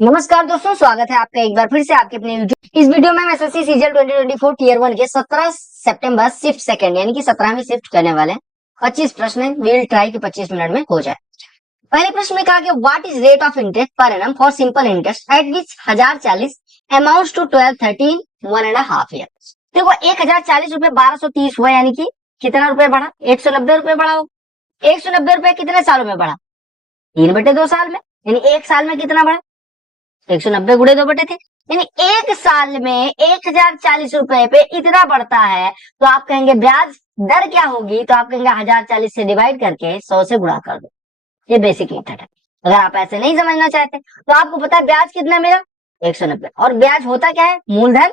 नमस्कार दोस्तों, स्वागत है आपका एक बार फिर से आपके अपने यूट्यूब। इस वीडियो में हम एसएससी सीजीएल 2024 टीयर 1 के 17 सितंबर शिफ्ट सेकंड यानी कि 17वीं शिफ्ट करने वाले हैं। 25 प्रश्न है, वील ट्राई के 25 मिनट में हो जाए। पहले प्रश्न में कहा कि what is rate of interest per annum for simple interest at which 1040 amounts to 1213 1.5 year. देखो 1040 रुपए 1230 हुआ, यानी कि कितना रुपए बढ़ा? 190 रुपए बढ़ा हो। 190 रुपए कितने सालों में बढ़ा? 3/2 साल में, यानी एक साल में कितना बढ़ा? 190 गुणे 2 बटे थे, यानी एक साल में 1040 रुपए पे इतना बढ़ता है। तो आप कहेंगे ब्याज दर क्या होगी? तो आप कहेंगे 1040 से डिवाइड करके 100 से गुणा कर दो। ये बेसिक मेथड है। अगर आप ऐसे नहीं समझना चाहते तो आपको पता है ब्याज कितना मिला? 190। और ब्याज होता क्या है? मूलधन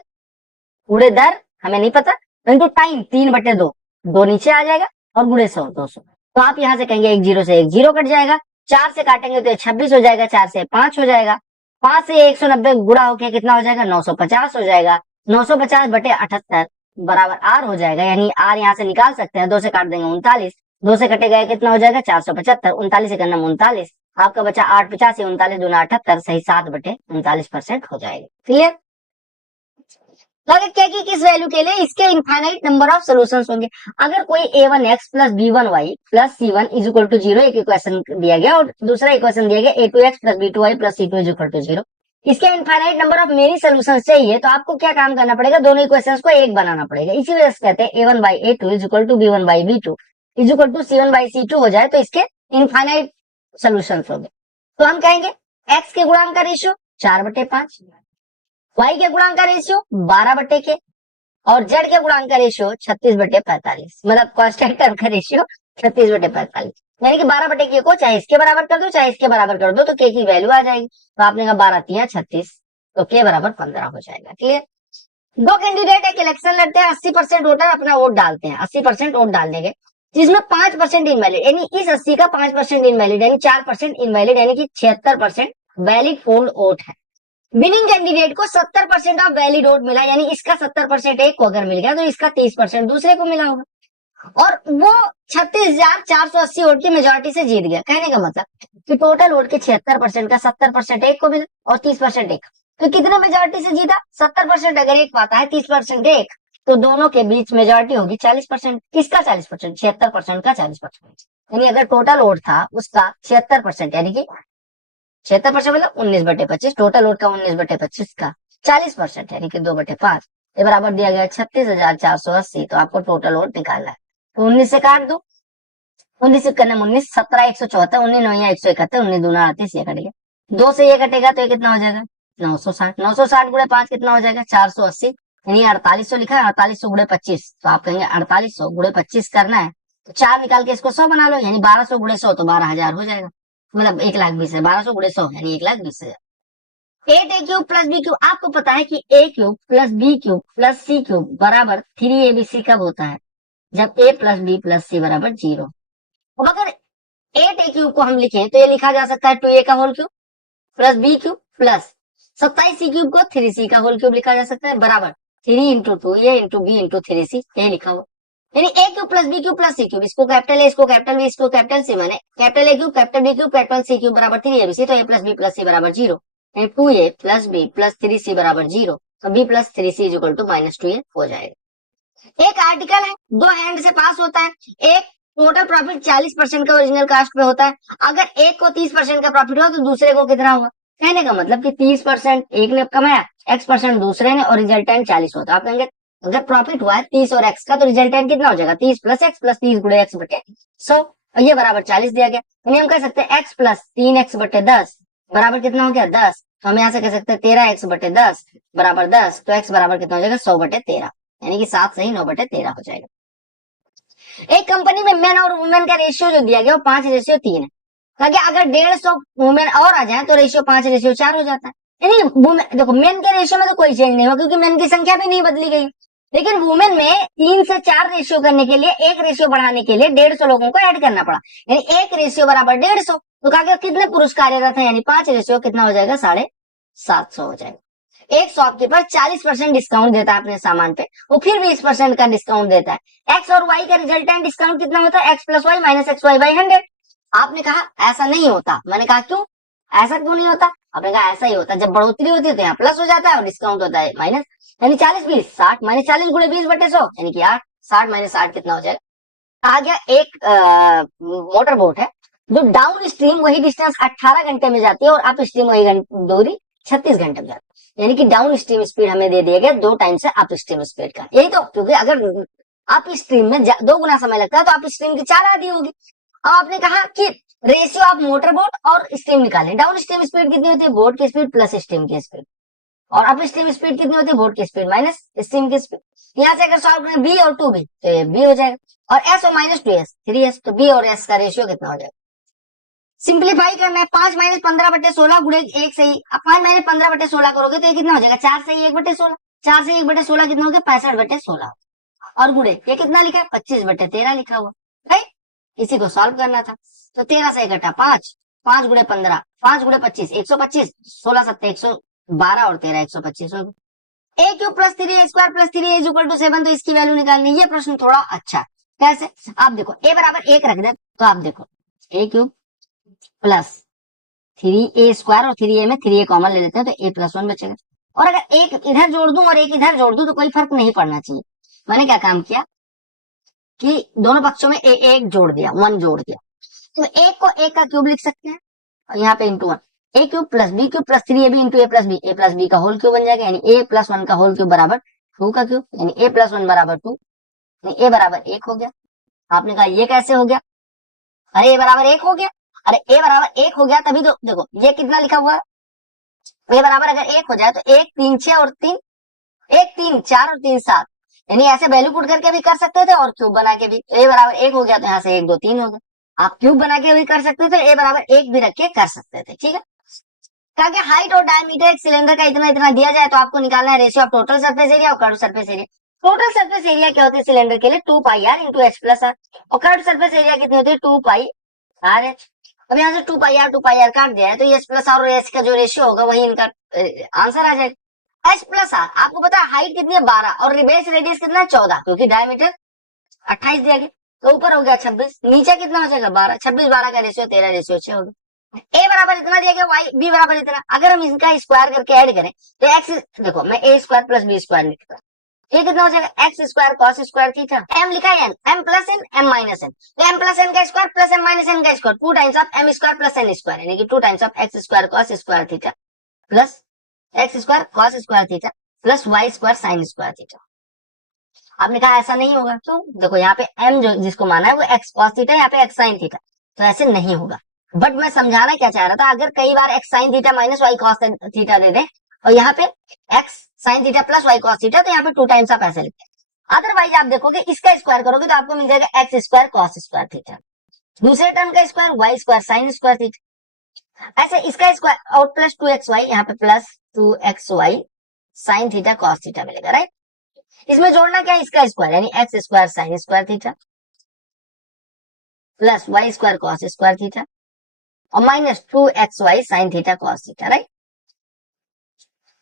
गुणे दर, हमें नहीं पता, परंतु टाइम 3/2, 2 नीचे आ जाएगा और गुणे 100 200। तो आप यहाँ से कहेंगे एक जीरो से एक जीरो कट जाएगा, 4 से काटेंगे तो 26 हो जाएगा, 4 से 5 हो जाएगा, 5 से 190 गुणा होके कितना हो जाएगा? 950 हो जाएगा। 950 बटे 78 बराबर आर हो जाएगा, यानी आर यहाँ से निकाल सकते हैं। 2 से काट देंगे 39, 2 से कटेगा कितना हो जाएगा? 475। 39 से करना 39, आपका बचा 885, 39 दूना 78, सही 7/39% हो जाएगा। क्लियर? अगर क्या की किस वैल्यू के लिए इसके इनफाइनाइट नंबर ऑफ सॉल्यूशंस होंगे। अगर कोई a1x plus b1y plus c1 is equal to 0 एक इक्वेशन दिया गया और दूसरा इक्वेशन दिया गया a2x plus b2y plus c2 is equal to 0, इसके infinite number of many solutions चाहिए, तो आपको क्या काम करना पड़ेगा? दोनों इक्वेशंस को एक बनाना पड़ेगा। इसी वजह से कहते हैं a1 by a2 is equal to b1 by b2 is equal to c1 by c2 हो जाए तो इसके इनफाइनाइट सॉल्यूशंस होंगे। तो हम कहेंगे x के गुणांक का रेशियो 4/5, y के गुणांक का रेशियो 12/k और z के गुणांक का रेशियो 36/45, मतलब कांस्टेंट टर्म का रेशियो 36/45, यानी कि 12/k को चाहे इसके बराबर कर दो चाहे इसके बराबर कर दो तो k की वैल्यू आ जाएगी। तो आपने कहा 12 3 36, तो k बराबर 15 हो जाएगा। क्लियर? दो कैंडिडेट एक इलेक्शन लड़ते हैं, 80% वोटर अपना वोट डालते हैं, 80% वोट डालने के, जिसमें 5% इनवैलिड, यानी इस 80 का 5% इनवैलिड, यानी 4% इनवैलिड, यानी कि 76% वैलिड पोल वोट है। विनिंग कैंडिडेट को 70% ऑफ वैलिड वोट मिला, यानी इसका 70% एक को अगर मिल गया तो इसका 30% दूसरे को मिला होगा, और वो 36,480 वोट की मेजोरिटी से जीत गया। कहने का मतलब कि टोटल वोट के 76% का 70% एक को मिला और 30% एक। तो कितने मेजोरिटी से जीता? 70% अगर एक पाता है, 30% एक, तो दोनों के बीच मेजोरिटी होगी 40%। किसका 40%? 76% का 40%, यानी अगर टोटल वोट था उसका 76%, यानी कि 76% मतलब 19/25, टोटल वोट का 19/25 का 40%, यानी कि 2/5, ये बराबर दिया गया 36,480। तो आपको टोटल वोट निकालना है, तो 19 से काट दो, 19 से करना 19, 17 174, 19 9 171, 19 दूना 38, ये कटेगा 2 से ये कटेगा तो ये कितना हो जाएगा? 960। 960 गुणे 5 कितना हो जाएगा? 480, यानी 4800 लिखा है, 4800 गुणे 25, तो आप कहेंगे 4800 गुणे 25 करना है तो 4 निकाल के इसको 100 बना लो, यानी 1200 गुणे 100 तो 12,000 हो जाएगा, मतलब 1,20,000 है। 1200 गुणे 100 यानी 1,20,000। 8a³ प्लस b³ आपको पता है कि a³ plus b³ plus c³ बराबर 3abc कब होता है? जब a plus b plus c बराबर 0। अब अगर 8a³ को हम लिखें तो ये लिखा जा सकता है 2a का whole cube plus b³ plus 27c³ को 3c का होल क्यूब लिखा जा सकता है, बराबर 3 into 2a into b into 3c, ये लिखा हुआ, यानी a³ plus b³ plus c³, इसको कैपिटल ए इसको कैपिटल बी इसको कैपिटल सी, माने capital a³ capital b³ capital c³ बराबर 3abc, तो a plus b plus c बराबर 0, यानी 2a plus b plus 3c बराबर 0, तो b plus 3c is equal to -2a हो जाएगा। एक आर्टिकल है, दो हैंड से पास होता है, एक टोटल प्रॉफिट 40% का ओरिजिनल कास्ट पे होता है, अगर एक को 30% का प्रॉफिट हो तो दूसरे को कितना होगा? कहने का मतलब कि 30% एक ने कमाया, x% दूसरे ने, और रिजल्टेंट 40 होता है। आप कहेंगे अगर प्रॉफिट हुआ है 30 और x का तो रिजल्टेंट कितना हो जाएगा? 30 प्लस x प्लस 30 गुणे x बटे 100, और ये बराबर 40 दिया गया, यानी हम कह सकते हैं x प्लस 3x बटे 10 बराबर कितना हो गया? 10। तो हम यहाँ से कह सकते हैं 13x बटे 10 बराबर 10, तो x बराबर कितना हो जाएगा? 100/13, यानी कि 7 सही 9/13 हो जाएगा। एक कंपनी में मेन और वुमेन का रेशियो जो दिया गया वो 5:3 है, ताकि अगर 150 वुमेन और आ जाए तो रेशियो 5:4 हो जाता है, यानी देखो मेन के रेशियो में तो कोई चेंज नहीं हुआ क्योंकि मेन की संख्या भी नहीं बदली गई, लेकिन वुमेन में 3 से 4 रेशियो करने के लिए एक रेशियो बढ़ाने के लिए 150 लोगों को ऐड करना पड़ा, यानी एक रेशियो बराबर 150, तो कहा कितने पुरुष कार्यरत है, यानी 5 रेशियो कितना हो जाएगा? 750 हो जाएगा। एक शॉपकीपर 40% डिस्काउंट देता है अपने सामान पे, वो फिर 20% का डिस्काउंट देता है। एक्स और वाई का रिजल्टेंट डिस्काउंट कितना होता है? X plus y minus x y by 100। आपने कहा ऐसा नहीं होता, मैंने कहा क्यों ऐसा क्यों नहीं होता? आपने कहा ऐसा ही होता है, जब बढ़ोतरी होती है तो यहाँ प्लस हो जाता है और डिस्काउंट होता है माइनस। यानी 40 20 60 माइनस 40 गुणे 20/100 यानी कि 8। 60 माइनस 60 कितना हो जाएगा? आ गया। एक मोटर बोट है जो डाउन स्ट्रीम वही डिस्टेंस 18 घंटे में जाती है और अप स्ट्रीम वही दूरी 36 घंटे में जाती है। यानी कि डाउन स्ट्रीम स्पीड हमें दे दिया गया 2 टाइम से अप स्ट्रीम स्पीड का। यही तो, क्योंकि अगर अप स्ट्रीम में 2 गुना समय लगता है तो अप स्ट्रीम की 4 आधी होगी। अब आपने कहा कि रेशियो ऑफ मोटर बोट और स्ट्रीम निकालें। डाउन स्ट्रीम स्पीड कितनी होती है? बोट की स्पीड प्लस स्ट्रीम की स्पीड। और अप स्ट्रीम स्पीड कितनी होती है? बोट की स्पीड माइनस स्ट्रीम की स्पीड। यहाँ से अगर सॉल्व करें बी और 2b तो ये बी हो जाएगा, और एस और माइनस 2s 3s, तो बी और एस का रेशियो कितना हो जाएगा? सिंप्लीफाई करना है। 5 माइनस 15/16 गुणे 1 सही। अब 5 माइनस 15/16 करोगे तो ये कितना हो जाएगा? 4 सही 1/16। 4 सही 1/16 कितना हो गया? 65/16। और गुणे ये कितना लिखा है? 25/13 लिखा हुआ, राइट। इसी को सॉल्व करना था। तो 13 से घटा 5, 5 गुणे 15, 5 गुणे 25 125, 16 सत्ते 112 और 13 125 हो गया। a cube plus 3a square plus 3a is equal to 7, तो इसकी वैल्यू निकालनी। ये प्रश्न थोड़ा अच्छा कैसे? आप देखो a बराबर 1 रख दे तो आप देखो a cube plus 3a square और 3a में 3a कॉमन ले लेते हैं तो a प्लस 1 बचेगा। और अगर एक इधर जोड़ दूं और एक इधर जोड़ दूं तो कोई फर्क नहीं पड़ना चाहिए। मैंने क्या काम किया कि दोनों पक्षों में एक जोड़ दिया, 1 जोड़ दिया। तो एक को एक का क्यूब लिख सकते हैं और यहाँ पे into 1, a cube plus b cube plus 3ab into a plus b का होल क्यूब बन जाएगा। यानी a प्लस 1 का होल क्यूब बराबर 2 का क्यूब, यानी a प्लस 1 बराबर 2, यानी a बराबर 1 हो गया। आपने कहा ये कैसे हो गया? अरे a बराबर 1 हो गया। अरे a बराबर 1 हो गया तभी तो देखो ये कितना लिखा हुआ है। a बराबर अगर 1 हो जाए तो 1 3 6 और 3, 1 3 4 और 3 7, यानी ऐसे वैल्यू पुट करके भी कर सकते थे और क्यूब बना के भी। तो a बराबर 1 हो गया तो यहाँ से 1 2 3 हो गया। आप क्यूब बना के भी कर सकते थे, a बराबर 1 भी रख के कर सकते थे, ठीक है। कहा कि हाइट और डायमीटर एक सिलेंडर का इतना इतना दिया जाए तो आपको निकालना है ratio of total surface area और curve surface area. Total surface area क्या होती है सिलेंडर के लिए? 2 pi R into H plus R, और कर्व सरफेस एरिया कितनी होती है? 2 पाई आर एच। अब यहाँ से 2 पाई आर काट दिया है तो एच प्लस आर और एच का जो रेशियो होगा वही इनका आंसर आ जाएगा। एच प्लस आर आपको पता है हाइट कितनी है? 12 और बेस रेडियस कितना है? 14, क्योंकि डायमीटर 28 दिया गया तो ऊपर हो गया 26, नीचे कितना हो जाएगा? 12। 26 12 का रेशियो 13 रेशियो 6 होगा। a बराबर इतना दिया गया, y b बराबर इतना। अगर हम इसका स्क्वायर करके ऐड करें तो x, देखो मैं a square plus b square लिखता, ये कितना हो जाएगा? X square cos square theta. m लिखा है m plus n m minus n, तो m प्लस n का square plus m minus n का square 2 times of m square plus n square, यानी कि 2 times of x square cos square theta plus x square cos square theta plus y square sine square theta. आपने कहा ऐसा नहीं होगा, तो देखो यहाँ पे m जो जिसको माना है वो x कॉस थीटा, यहाँ पे x साइन थीटा, तो ऐसे नहीं होगा। बट मैं समझाना क्या चाह रहा था, अगर कई बार x sine theta minus y cos theta दे दे और यहाँ पे x sine theta plus y cos theta, तो यहाँ पे 2 टाइम्स आप ऐसे लिखते हैं। अदरवाइज आप देखोगे इसका स्क्वायर करोगे तो आपको मिल जाएगा x square cos square theta, दूसरे टर्म का square y square sine square theta, ऐसे इसका स्क्वायर और प्लस 2xy, यहाँ पे plus 2xy sine theta cos theta मिलेगा, राइट। इसमें जोड़ना क्या है? इसका स्क्वायर, यानी X square sine square theta plus Y square cos square theta और minus 2xy sine theta cos theta, right.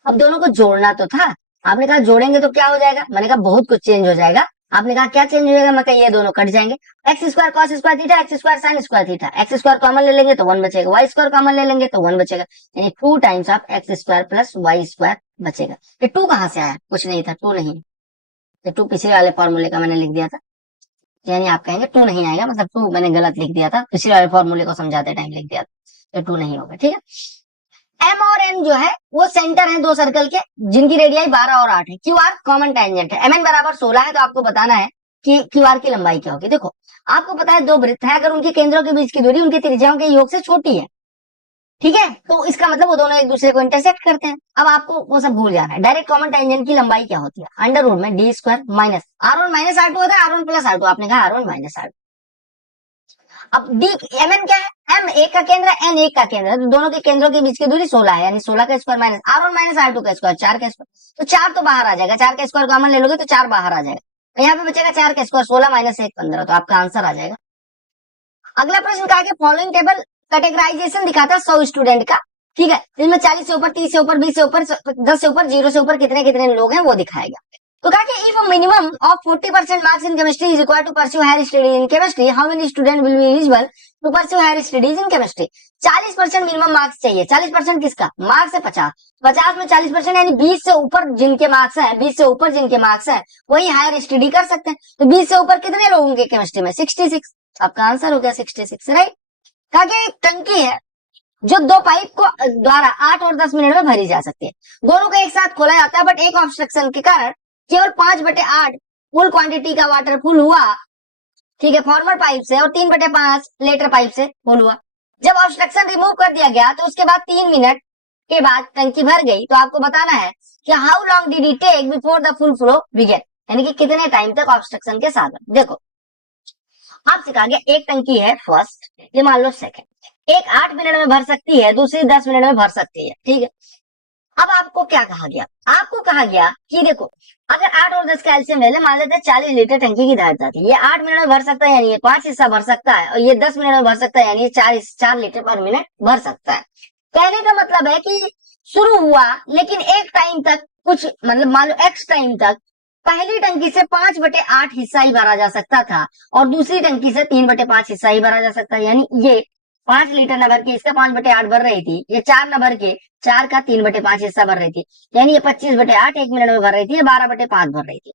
अब दोनों को जोड़ना तो था, आपने कहा जोड़ेंगे तो क्या हो जाएगा? मैंने कहा बहुत कुछ चेंज हो जाएगा। आपने कहा क्या चेंज हो जाएगा? मैं कहा ये दोनों कट जाएंगे, x square cos square theta x square sine square theta, x square common ले लेंगे तो 1 बचेगा, वाई स्क्वायर कॉमन ले लेंगे तो 1 बचेगा, यानी 2 times of x square plus Y square बचेगा। ये 2 कहां से आया? कुछ नहीं था, 2 नहीं, तो 2 पिछले वाले फॉर्मूले का मैंने लिख दिया था, यानी आप कहेंगे 2 नहीं आएगा, मतलब 2 मैंने गलत लिख दिया था, पिछले वाले फॉर्मूले को समझाते टाइम लिख दिया था, तो 2 नहीं होगा, ठीक है। एम और एन जो है वो सेंटर है 2 सर्कल के जिनकी रेडियाई 12 और 8 है। क्यू आर कॉमन टेंजेंट है। एम एन बराबर 16 है, तो आपको बताना है कि क्यू आर की लंबाई क्या होगी। देखो आपको पता है 2 वृत्त है, अगर उनके केंद्रों के बीच की दूरी उनकी त्रिज्याओं के योग से छोटी है, ठीक है, तो इसका मतलब वो दोनों एक दूसरे को इंटरसेक्ट करते हैं। अब आपको वो सब भूल जाना है। डायरेक्ट कॉमन टेंजेंट की लंबाई क्या होती है? अंडर रूट में D square minus R1 minus R2 होता है, R1 प्लस R2, आपने कहा R1 माइनस R2। अब डी एम एन क्या है? एम एक का केंद्र है, एन एक का केंद्र है, तो दोनों के केंद्रों के बीच की दूरी 16 है, यानी 16 का square minus R1 minus R2 का स्क्वायर 4 का स्क्वायर, तो 4 तो बाहर आ जाएगा, 4 का स्क्वायर कॉमन ले लोगे तो 4 बाहर आ जाएगा, तो यहाँ पे बचेगा 4 का स्क्वायर 16 माइनस 1 15, तो आपका आंसर आ जाएगा। अगला प्रश्न कहा कि फॉलोइंग टेबल कैटेगराइजेशन दिखाता है 100 स्टूडेंट का, ठीक है, जिसमें 40 से ऊपर 30 से ऊपर 20 से ऊपर 10 से ऊपर 0 से ऊपर कितने कितने लोग हैं वो दिखाया गया। तो कहा कि if minimum of 40% marks in chemistry is required to pursue higher studies in chemistry, how many student will be eligible to pursue higher studies in chemistry. 40% minimum marks चाहिए। 40% किसका? मार्क्स है 50, 50 में 40% यानी 20 से ऊपर जिनके मार्क्स हैं, 20 से ऊपर जिनके मार्क्स हैं वही हायर स्टडी कर सकते हैं। तो 20 से ऊपर कितने लोगों के केमिस्ट्री में? 66। आपका आंसर हो गया 66, राइट। कहा कि एक टंकी है जो दो पाइप को द्वारा 8 और 10 मिनट में भरी जा सकती है। दोनों को एक साथ खोला जाता है, बट एक ऑब्स्ट्रक्शन के कारण केवल 5/8 फुल क्वांटिटी का वाटर फुल हुआ, ठीक है, फॉर्मर पाइप से, और 3/5 लेटर पाइप से फुल हुआ। जब ऑब्स्ट्रक्शन रिमूव कर दिया गया तो उसके बाद 3 मिनट के बाद टंकी भर गई। तो आपको बताना है कि how long did it take before the full flow begin, यानी कि कितने टाइम तक ऑब्स्ट्रक्शन के साथ। देखो आपसे कहा गया एक टंकी है फर्स्ट, ये मान लो सेकंड, एक 8 मिनट में भर सकती है, दूसरी 10 मिनट में भर सकती है, ठीक है। अब आपको क्या कहा गया? आपको कहा गया कि देखो अगर 8 और 10 का एलसीएम ले ले, मान लेते हैं 40 लीटर टंकी की धार जाती है। ये 8 मिनट में भर सकता है यानी ये 5 हिस्सा भर सकता है, और ये 10 मिनट में भर सकता है यानी ये 4 लीटर पर मिनट भर सकता है। कहने का मतलब है कि शुरू हुआ, लेकिन एक टाइम तक कुछ मतलब मान लो एक्स टाइम तक पहली टंकी से 5/8 हिस्सा ही भरा जा सकता था, और दूसरी टंकी से 3/5 हिस्सा ही भरा जा सकता है। यानी ये 5 लीटर न भर के इसका 5/8 भर रही थी, ये 4 न भर के 4 का 3/5 हिस्सा भर रही थी, यानी ये 25/8 1 मिनट में भर रही थी, ये 12/5 भर रही थी।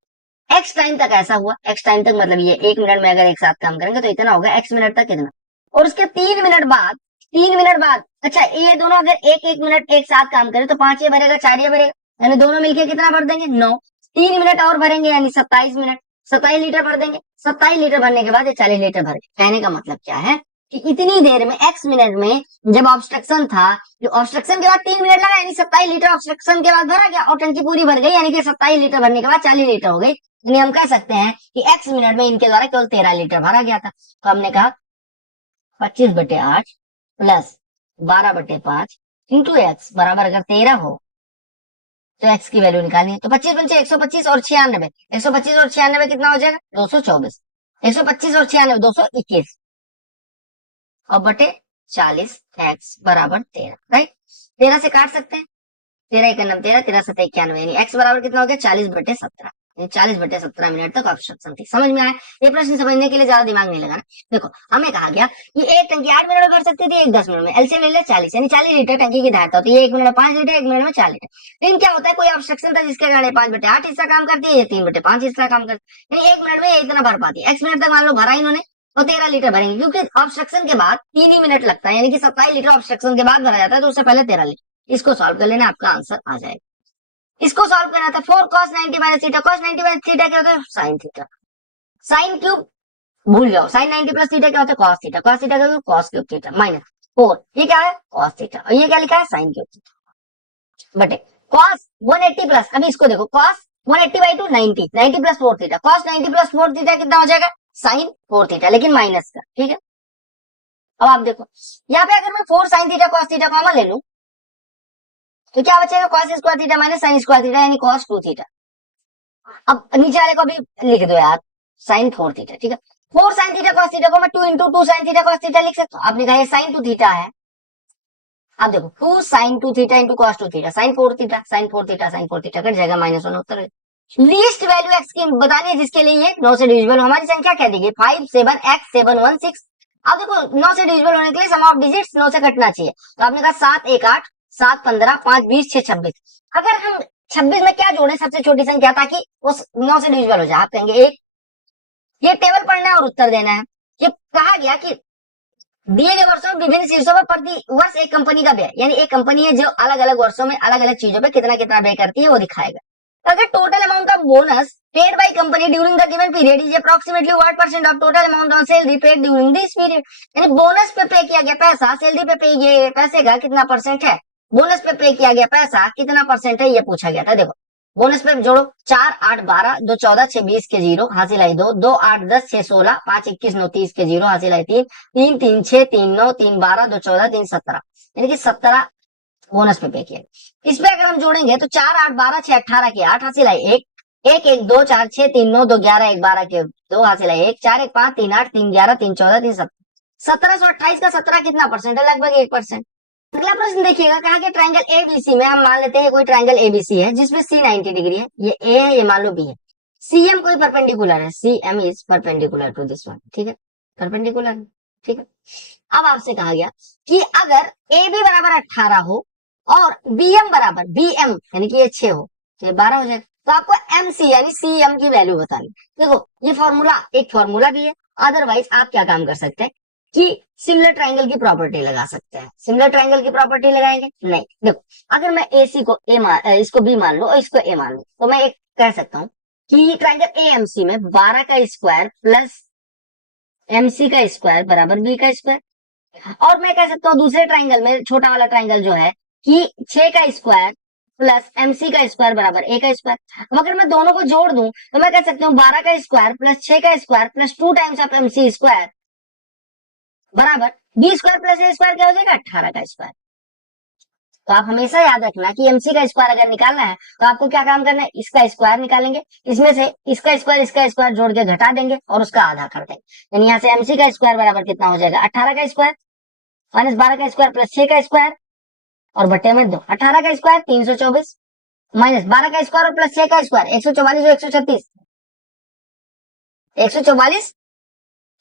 एक्स टाइम तक ऐसा हुआ। एक्स टाइम तक मतलब ये 1 मिनट में अगर एक साथ काम करेंगे तो इतना होगा, एक्स मिनट तक इतना, और उसके 3 मिनट बाद, 3 मिनट बाद, अच्छा ये दोनों अगर एक मिनट एक साथ काम करें तो 5 ये भरेगा, 4 ये भरेगा, यानी दोनों मिलकर कितना भर देंगे? 9। 3 मिनट और भरेंगे यानी 27 मिनट, 27 लीटर भर देंगे। 27 लीटर भरने के बाद ये 40 लीटर भर। कहने का मतलब क्या है कि इतनी देर में एक्स मिनट में जब ऑब्स्ट्रक्शन था, जो ऑब्स्ट्रक्शन के बाद 3 मिनट लगा यानी 27 लीटर ऑब्स्ट्रक्शन के बाद भरा गया, और टंकी पूरी भर गई, यानी कि 27 लीटर भरने के बाद 40 लीटर हो गई। यानी हम कह सकते हैं कि एक्स मिनट में इनके द्वारा केवल 13 लीटर भरा गया था। तो हमने कहा 25/8 प्लस 12/5 इंटू एक्स बराबर अगर 13 हो तो एक्स की वैल्यू निकालनी है। तो 25 पंचे 125 और 96, 125 और 96 कितना हो जाएगा? 224। 125 और 96 221, और बटे 40 एक्स बराबर 13, राइट। 13 से काट सकते हैं, 13 1 13, 13 7 91, यानी एक्स बराबर कितना हो गया? 40/17, 40/17 मिनट तक ऑब्स्ट्रक्शन थी। समझ में आया? ये प्रश्न समझने के लिए ज्यादा दिमाग नहीं लगाना। देखो हमें कहा गया कि एक टंकी 8 मिनट में भर सकती थी, एक 10 मिनट में। एलसीएम ले ले 40, यानी 40 लीटर टंकी की धारता होती है। 1 मिनट में 5 लीटर, 1 मिनट में 4 लीटर। लेकिन क्या होता है, कोई ऑब्स्ट्रक्शन था जिसके कारण 5/8 हिस्सा काम करती है, ये 3/5 हिस्सा काम करती है, यानी 1 मिनट में ये इतना भर पाती है। एक्स मिनट तक मान लो भरा इन्होंने, और 13 लीटर भरेंगे, क्योंकि ऑब्स्ट्रक्शन के बाद 3 ही मिनट लगता है, यानी कि 27 लीटर ऑब्स्ट्रक्शन के बाद भरा जाता है, तो उससे पहले 13 लीटर। इसको सॉल्व कर लेना, आपका आंसर आ जाएगा। इसको सॉल्व करना था 4 cos 90 minus theta. cos 90 minus theta क्या होता है? Sine theta. साइन क्यूब भूल जाओ, साइन 90 प्लस थीटा क्या होता है? Cos theta. कॉस थीटा क्या होता है? कॉस क्यूब थीटा माइनस 4, ये क्या है? Cos theta. और ये क्या लिखा है? साइन क्यूब थीटा बटे कॉस 180 प्लस, अभी इसको देखो, cos 180/2 90, 90 plus 4 theta. Cos 90 plus 4 theta कितना हो जाएगा? साइन 4 थीटा, लेकिन माइनस का, ठीक है। अब आप देखो यहाँ पे अगर मैं 4 sign theta cos theta common ले लूं तो क्या बचेगा? Cos square theta minus sign square theta, यानी कॉस 2 थीटा। अब नीचे वाले को भी लिख दो यार, साइन 4 थीटा, ठीक है। 4 साइन थीटा कॉस थीटा को मैं 2 × 2 साइन थीटा कॉस थीटा लिख सकता हूँ। आपने कहा ये साइन 2 थीटा है, अब देखो 2 sine 2 theta into cos 2 theta, sine 4 theta, sine 4 theta, sine 4 theta cut जाएगा, -1 उत्तर। लीस्ट वैल्यू एक्स की बतानी है जिसके लिए ये 9 से डिविजिबल। हमारी संख्या क्या दी गई? 5 7 x 7 1 6। अब देखो 9 से डिविजिबल होने के लिए सम ऑफ डिजिट्स 9 से कटना चाहिए, तो आपने कहा 7 1 8, 7 15, 5 20, 6 26। अगर हम 26 में क्या जोड़े सबसे छोटी संख्या ताकि उस 9 से डिविजिबल हो जाए? आप कहेंगे 1। ये टेबल पढ़ना है और उत्तर देना है। ये कहा गया कि दिए गए वर्षों में विभिन्न शीर्षों पर प्रति वर्ष एक कंपनी का व्यय, यानी एक कंपनी है जो अलग अलग वर्षों में अलग अलग चीजों पे कितना कितना व्यय करती है वो दिखाएगा। अगर total amount of bonus paid by company during the given period is approximately what percent of total amount on salary paid during this period, यानी बोनस पे पे किया गया पैसा सैलरी पे पे ये पैसे का कितना परसेंट है, बोनस पे किया गया पैसा कितना परसेंट है, ये पूछा गया था। देखो बोनस पे जोड़ो, 4 8 12, 2 14, 6 20 के 0 हासिल आई 2, 2 8 10, 6 16, 5 21 9 30 के 0 हासिल आई 3, 3 3 6, 3 9, 3 12, 2 14, 3 17, यानी कि 17 बोनस पे किया। इस पे अगर हम जोड़ेंगे तो 4 8 12, 6 18 के 8 हासिल आई 1, 1 1 2 4 6 3 9 2 11 1 12 के 2 हासिल आई 1, 4 1 5 3 8 3 11 3 14 3 17, 1728 का 17 कितना परसेंट है? लगभग 1%। अगला प्रश्न देखिएगा, कहा कि ट्राइंगल एबीसी में हम मान लेते हैं कोई ट्राइंगल एबीसी है जिसमें सी 90 डिग्री है, ये ए है, ये मान लो बी है, सीएम कोई परपेंडिकुलर है, CM is perpendicular to this one, ठीक है, परपेंडिकुलर है, ठीक है। अब आपसे कहा गया कि अगर ए बी बराबर 18 हो और बीएम बराबर बीएम यानी कि ये 6 हो तो ये 12 हो जाएगा, तो आपको एमसी यानी सीएम की वैल्यू बतानी। देखो ये फॉर्मूला एक फॉर्मूला भी है, अदरवाइज आप क्या काम कर सकते हैं कि सिमिलर ट्राइंगल की प्रॉपर्टी लगा सकते हैं। सिमिलर ट्राइंगल की प्रॉपर्टी लगाएंगे नहीं, देखो अगर मैं एसी को इसको बी मान लो और इसको ए मान लो, तो मैं एक कह सकता हूँ कि ट्राइंगल एएमसी में 12 का स्क्वायर प्लस एमसी का स्क्वायर बराबर बी का स्क्वायर, और मैं कह सकता हूँ दूसरे ट्राइंगल में, छोटा वाला ट्राइंगल जो है, कि 6 का स्क्वायर प्लस एमसी का स्क्वायर बराबर ए का स्क्वायर। अब अगर मैं दोनों को जोड़ दूं तो मैं कह सकता हूँ 12 का स्क्वायर प्लस 6 का square plus 2 times of MC square बराबर बी स्क्वायर प्लस ए स्क्वायर क्या हो जाएगा, 18 का स्क्वायर। तो आप हमेशा याद रखना कि एमसी का स्क्वायर अगर निकालना है तो आपको क्या काम करना है, इसका स्क्वायर निकालेंगे, इसमें से इसका स्क्वायर जोड़ के घटा देंगे और उसका आधा कर देंगे, यानी यहाँ से एमसी का स्क्वायर बराबर कितना हो जाएगा, 18 का स्क्वायर माइनस 12 का स्क्वायर प्लस 6 का स्क्वायर और बटे में 2, 18 का स्क्वायर 324 माइनस 12 का स्क्वायर और प्लस 6 का स्क्वायर 144 और 136, 144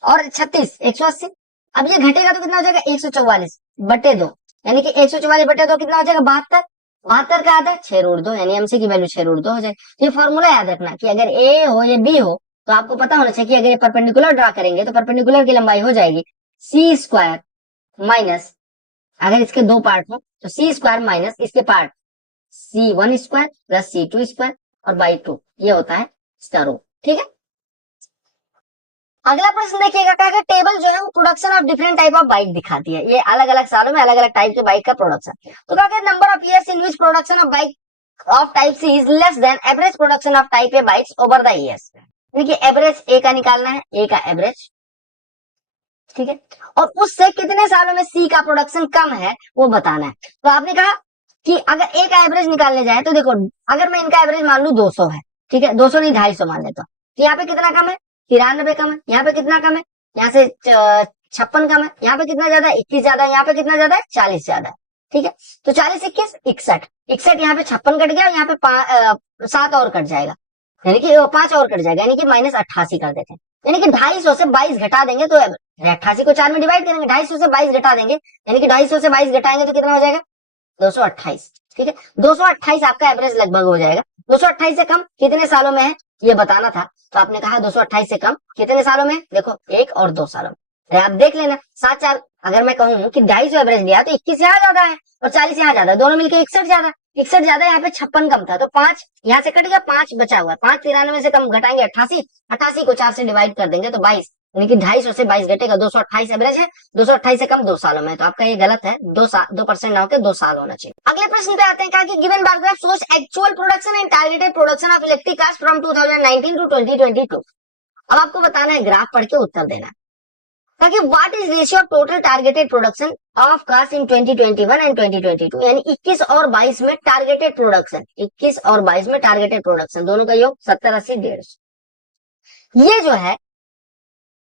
और 36 180। अब ये घटेगा तो कितना हो जाएगा, 144 बटे 2, यानी कि 144 बटे 2 कितना हो जाएगा, 72, 72 का आधा 6 रूट 2, यानी एमसी की वैल्यू 6 रूट 2 हो जाएगी। ये फॉर्मूला याद रखना कि अगर ए हो या बी हो तो आपको पता होना चाहिए कि अगर ये परपेंडिकुलर ड्रा करेंगे तो परपेंडिकुलर की लंबाई हो जाएगी सी स्क्वायर माइनस, अगर इसके दो पार्ट हो तो सी स्क्वायर माइनस इसके part C1 square plus C2 square और बाई 2, ये होता है इसका रो, ठीक है। अगला प्रश्न देखिएगा, कहा टेबल जो है वो production of different type of bike दिखाती है, ये अलग अलग सालों में अलग अलग टाइप के बाइक का प्रोडक्शन। तो कहा number of years in which production of bike of type C is less than average production of type A bikes over the years, यानी कि एवरेज ए का निकालना है, ए का एवरेज, ठीक है, और उससे कितने सालों में सी का प्रोडक्शन कम है वो बताना है। तो आपने कहा कि अगर ए का एवरेज निकालने जाए तो देखो अगर मैं इनका एवरेज मान लू 200 है, ठीक है, 200 नहीं 250 मान लेता, तो यहाँ पे कितना कम है, 93 कम है, यहाँ पे कितना कम है, यहाँ से 56 कम है, यहाँ पे कितना ज्यादा है, 21 ज्यादा है, यहाँ पे कितना ज्यादा है, 40 ज्यादा है, ठीक है। तो 40 21 61, 61 यहाँ पे 56 कट गया, यहाँ पे 7 और कट जाएगा, यानी कि 5 और कट जाएगा, यानी कि माइनस 88 कर देते हैं, यानी कि 250 से 22 घटा देंगे तो 88 को 4 में डिवाइड करेंगे, 250 से 22 घटा देंगे, यानी कि 250 से 22 घटाएंगे तो कितना हो जाएगा, 228, ठीक है, 228 आपका एवरेज लगभग हो जाएगा। 228 से कम कितने सालों में है ये बताना था, तो आपने कहा 228 से कम कितने सालों में, देखो 1 और 2 सालों में, आप देख लेना 7 4, अगर मैं कहूँ कि 250 एवरेज लिया तो 21 यहाँ ज्यादा है और 40 यहाँ ज्यादा, दोनों मिलकर 61 ज्यादा, 61 ज्यादा, यहाँ पे 56 कम था, तो 5 यहाँ से कट गया, 5 बचा हुआ, 5 93 से कम घटाएंगे 88, 88 को 4 से डिवाइड कर देंगे तो 22, यानी कि 250 से 22 घटेगा, 228 एवरेज है, 228 से कम 2 सालों में, तो आपका ये गलत है, 2% ना होकर 2 साल होना चाहिए। अगले प्रश्न पे आते हैं, कहा कि given bar graph shows actual production and targeted production of electric cars from 2019 to 2022। अब आपको बताना है, ग्राफ पढ़ के उत्तर देना है, ताकि what is ratio of total targeted production of cars in 2021 and 2022, यानी 21 और 22 में टारगेटेड प्रोडक्शन, 21 और 22 में टारगेटेड प्रोडक्शन, दोनों का योग 70 80 150, ये जो है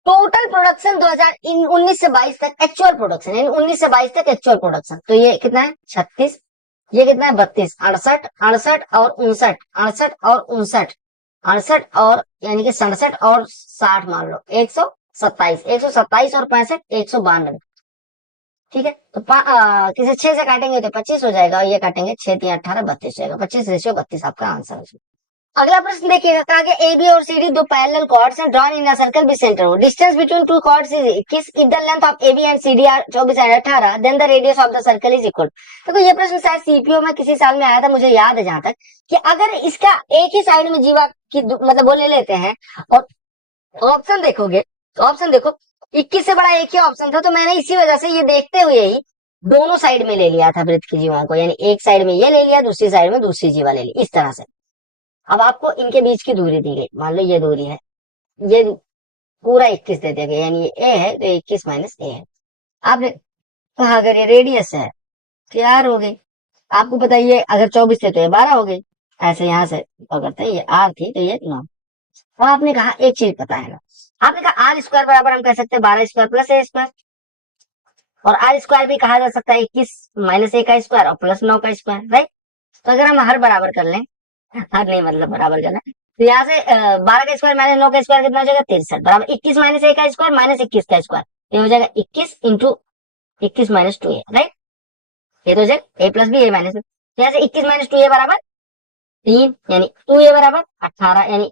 टोटल प्रोडक्शन 2019 से 22 तक एक्चुअल प्रोडक्शन, यानी 19 से 22 तक एक्चुअल प्रोडक्शन, तो ये कितना है 36, ये कितना है 32, 68 68 और 59, 68 और 59, 68 और यानी कि 67 और 60 मान लो 127, 127 और 65 192, ठीक है। तो किसी 6 से काटेंगे तो 25 हो जाएगा और ये काटेंगे 6 3 18 32 हो जाएगा, 25 रेशियो 32 आपका आंसर हो जाएगा। अगला प्रश्न देखिएगा, कहा कि ए बी और सी डी दो parallel chords and drawn in a circle with centre O, distance between two chords is 21, if the length of A B and C D are 24 and 18 then the radius of the circle is equal. देखो ये प्रश्न शायद CPO में किसी साल में आया था, मुझे याद है जहां तक, कि अगर इसका एक ही साइड में जीवा की मतलब वो ले लेते हैं और ऑप्शन देखोगे तो ऑप्शन देखो 21 से बड़ा एक ही ऑप्शन था, तो मैंने इसी वजह से ये देखते हुए ही दोनों साइड में ले लिया था वृत्त की जीवाओं को, यानी एक साइड में ये ले लिया, दूसरी साइड में दूसरी जीवा ले ली, इस तरह से। अब आपको इनके बीच की दूरी दी गई, मान लो ये दूरी है, ये पूरा 21 दे दिया गया, यानी ये ए है तो 21 माइनस ए है। आपने कहा अगर ये रेडियस है तो यार हो गई, आपको बताइए अगर 24 थे तो ये 12 हो गई, ऐसे यहां से पकड़ते हैं, ये आर थी तो ये 9। और आपने कहा एक चीज पता है ना, आपने कहा आर स्क्वायर बराबर हम कह सकते हैं 12 स्क्वायर प्लस ए स्क्वायर, और आर स्क्वायर भी कहा जा सकता है 21 माइनस ए का स्क्वायर और प्लस 9 का स्क्वायर, राइट। तो अगर हम हर बराबर कर लें, हर नहीं मतलब बराबर करना, तो यहाँ से 12 का स्क्वायर माइनस 9 का स्क्वायर कितना हो जाएगा 63 बराबर 21 माइनस ए का स्क्वायर माइनस 21 का स्क्वायर, ये हो जाएगा 21 इंटू 21 माइनस 2a, राइट। ये तो हो जाएगा a plus B A minus, तो यहाँ से 21 माइनस 2a बराबर 3, यानी 2a बराबर 18, यानी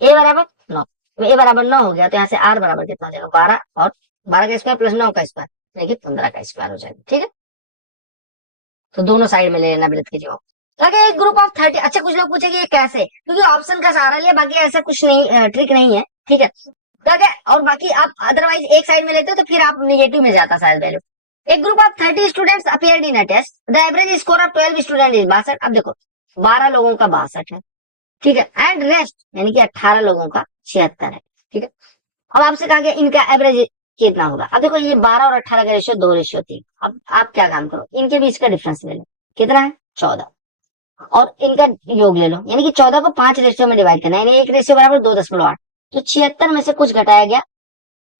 a बराबर 9। तो a बराबर 9 हो गया, तो यहाँ से r बराबर कितना हो जाएगा 12, और 12 का स्क्वायर प्लस 9 का स्क्वायर यानी कि 15 का स्क्वायर हो जाएगा, ठीक है। तो दोनों साइड में ले लेना वृत्त के जवाब। अगर एक ग्रुप ऑफ 30, अच्छा कुछ लोग पूछेंगे ये कैसे, क्योंकि ऑप्शन का सहारा लिया, बाकी ऐसा कुछ नहीं, ट्रिक नहीं है, ठीक है। ठीक है, और बाकी आप अदरवाइज एक साइड में लेते हो तो फिर आप नेगेटिव में जाता शायद वैल्यू। एक group of 30 students appeared in a test, the average score of 12 student is 62। अब देखो 12 लोगों का 62 है, ठीक है, एंड रेस्ट यानी कि 18 लोगों का 76 है, ठीक है। अब आपसे कहा गया इनका एवरेज कितना होगा। अब देखो ये 12 और 18 का रेशियो 2:3। अब आप क्या काम करो, इनके बीच का डिफरेंस ले लो, कितना है 14, और इनका योग ले लो, यानी कि 14 को 5 रेशियो में डिवाइड करना है, यानी एक रेशियो बराबर 2.8। तो 76 में से कुछ घटाया गया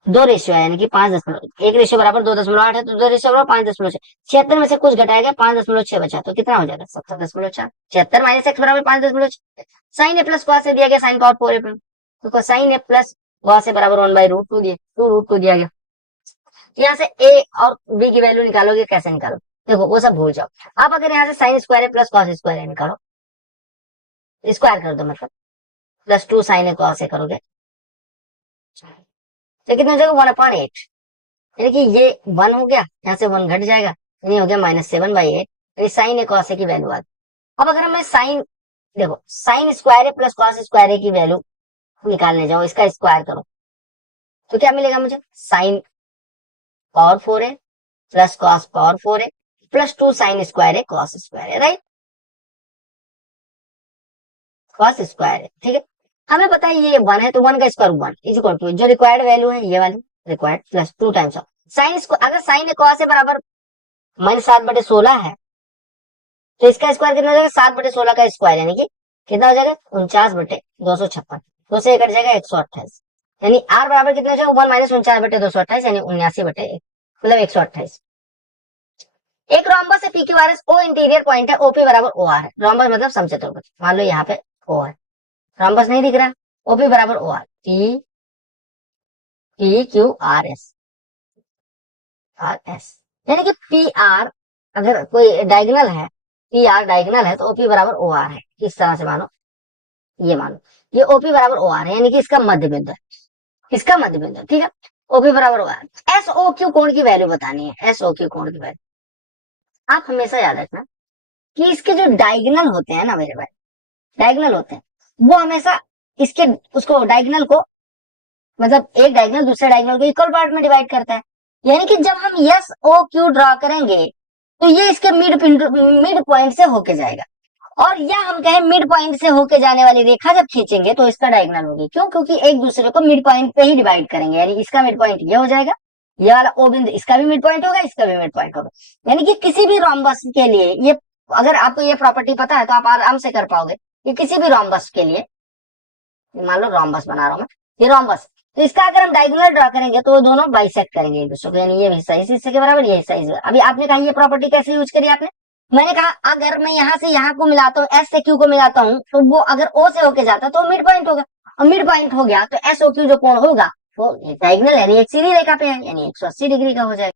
2 रेशियो है, यानी कि 5 एक रेशियो बराबर 2.8 है, तो 2 रेशियो बराबर 5.6। 76 में से कुछ घटाया गया 5.6 बचा, तो कितना हो जाएगा 17.4। 76 माइनस एक्स बराबर 5.6। साइन ए प्लस कॉस से दिया गया साइन पावर 4 ए, तो साइन ए प्लस कॉस से बराबर 1/√2 दिया, 2√2 दिया गया। यहाँ से ए और बी की वैल्यू निकालोगे, कैसे निकालो, देखो वो सब भूल जाओ। आप अगर यहाँ से साइन स्क्वायर है प्लस कॉस स्क्वायर है निकालो, स्क्वायर कर दो, मतलब plus 2 sign A cos A करोगे, तो कितना हो जाएगा 1/8, यानी कि ये 1 हो गया, यहाँ से 1 घट जाएगा, यानी हो गया -7/8, तो साइन ए कॉस ए की वैल्यू आ गई। अब अगर मैं साइन, देखो साइन स्क्वायर है प्लस कॉस स्क्वायर ए की वैल्यू निकालने जाओ, इसका स्क्वायर करो, तो क्या मिलेगा मुझे, साइन पावर 4 है प्लस कॉस पावर 4 है प्लस 2 साइन स्क्वायर है कॉस स्क्वायर है, राइट, कॉस स्क्वायर है, ठीक है। हमें पता है ये 1 है, तो 1 का स्क्वायर 1 इज इक्वल टू जो रिक्वायर्ड वैल्यू है ये वाली required plus 2 times of sine, अगर साइन कॉस है बराबर -7/16 है, तो इसका स्क्वायर कितना हो जाएगा 7/16 का स्क्वायर, यानी कि कितना हो जाएगा 49/256, 2 से कट जाएगा 128, यानी आर बराबर कितना हो जाएगा 1 माइनस 49/228, यानी 79/1, मतलब 128। एक रोम्बस है PQRS, ओ इंटीरियर पॉइंट है, ओपी बराबर ओ आर है। रोम्बस मतलब समचतुर्भुज, मान लो यहाँ पे ओ है, रोम्बस नहीं दिख रहा, ओपी बराबर ओ आर, PQRS यानी कि PR अगर कोई डायगोनल है, PR डायगोनल है, तो ओपी बराबर ओ आर है। इस तरह से मानो, ये मानो ये ओपी बराबर ओ आर है, यानी कि इसका मध्य बिंदु है, इसका मध्य बिंदु, ठीक है। ओपी बराबर ओ आर, SOQ कोण की वैल्यू बतानी है, SOQ कोण की वैल्यू आप हमेशा याद रखना कि इसके जो डायगोनल होते हैं ना मेरे भाई, डायगोनल होते हैं, वो हमेशा इसके उसको डायगोनल को, मतलब एक डायगोनल दूसरे डायगोनल को इक्वल पार्ट में डिवाइड करता है, यानी कि जब हम SOQ ड्रॉ करेंगे तो ये इसके मिड पॉइंट से होके जाएगा, और या हम कहें मिड पॉइंट से होके जाने वाली रेखा जब खींचेंगे तो इसका डायगोनल होगी। क्यों, क्योंकि एक दूसरे को मिड पॉइंट पे ही डिवाइड करेंगे, यानी इसका मिड पॉइंट ये हो जाएगा, ये वाला ओ बिंदु इसका भी मिड पॉइंट होगा, इसका भी मिड पॉइंट होगा, यानी कि किसी भी रोम्बस के लिए ये, अगर आपको ये प्रॉपर्टी पता है तो आप आराम से कर पाओगे कि किसी भी रोम्बस के लिए, मान लो रोम्बस बना रहा हूं मैं, ये रोम्बस, तो इसका अगर हम डायगोनल ड्रॉ करेंगे तो वो दोनों बाइसेक्ट करेंगे एक दूसरे को, यानी ये भी हिस्सा इस हिस्से के बराबर, ये हिस्सा इस। अभी आपने कहा ये प्रॉपर्टी कैसे यूज करी आपने, मैंने कहा अगर मैं यहाँ से यहाँ को मिलाता हूँ, S से Q को मिलाता हूँ, तो वो अगर O से होके जाता तो मिड पॉइंट होगा, और मिड पॉइंट हो गया तो SOQ जो कोण होगा वो डायगोनल यानी एक सीधी रेखा पे है, यानी 180 डिग्री का हो जाएगा।